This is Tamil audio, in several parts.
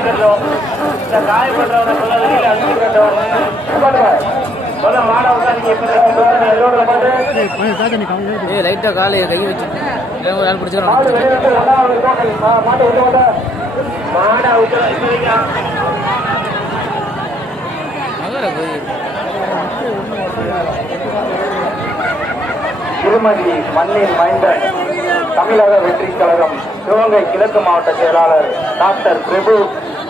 இந்த காயப்படுறவரை சொல்ல வெளியில அனுப்பிட்டோம் முதல்ல மாட உட்காந்து இப்ப எல்லோட போட்டு ஏய் லைட்டாக காலை கை வச்சு. ஒரு ஆள் பிடிச்சிக்கலாம் மாடு நகர போய் திருமதி மண்ணின் மைந்தன். தமிழக வெற்றி கழகம் சிவகங்கை கிழக்கு மாவட்ட செயலாளர் டாக்டர் பிரபு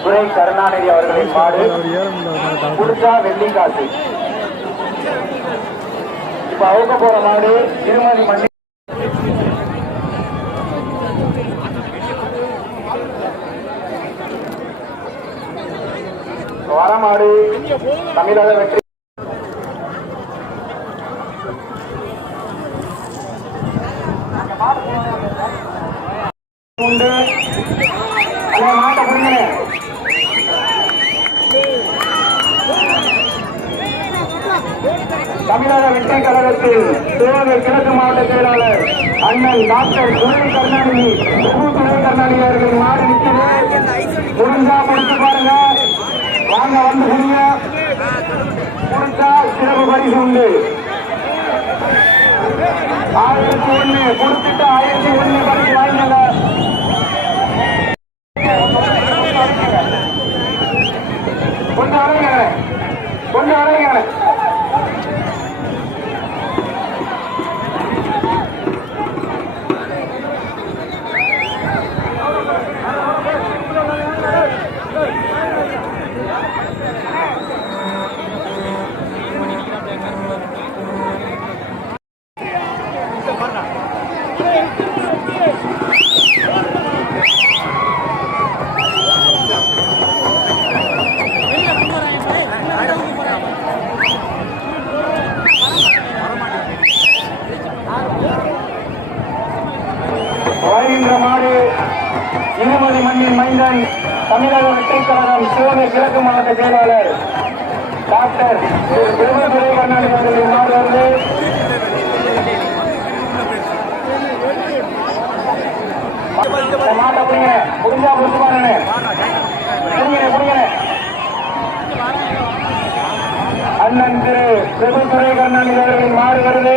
துரை கருணாநிதி அவர்களின் பாடு புதுசா வெள்ளிக்காசு. இப்ப அவுக்க போற மாடு திருமதி மண்ணி வரமாடு தமிழக வெற்றி உண்டு. அந்த மாட்டை தமிழக வெற்றி கழகத்தில் சிவகங்கை கிழக்கு மாவட்ட செயலாளர் அண்ணன் டாக்டர் துணை கருணாநிதி பிரபு துணை கருணாநிதி அவர்கள் மாறி நிற்கிறது. முடிஞ்சா முடிச்சு பாருங்க. வாங்க வந்து புரியுங்க முடிச்சா சிறப்பு பரிசு உண்டு. ஆயிரத்தி ஒண்ணு கொடுத்துட்டு ஆயிரத்தி ஒண்ணு பரிசு வாங்கினார் வருகின்ற மாடு இருமதி மண்ணின் மைந்தன் தமிழக வெற்றி கழகம் சிவகங்கை கிழக்கு மாவட்ட செயலாளர் டாக்டர் திரு திருமதுரை கண்ணாடி அவர்களின் மாடு வந்து மாட்டை அண்ணன் திரு பிரபுதுரை கண்ணாடி அவர்களின் மாடு வருது.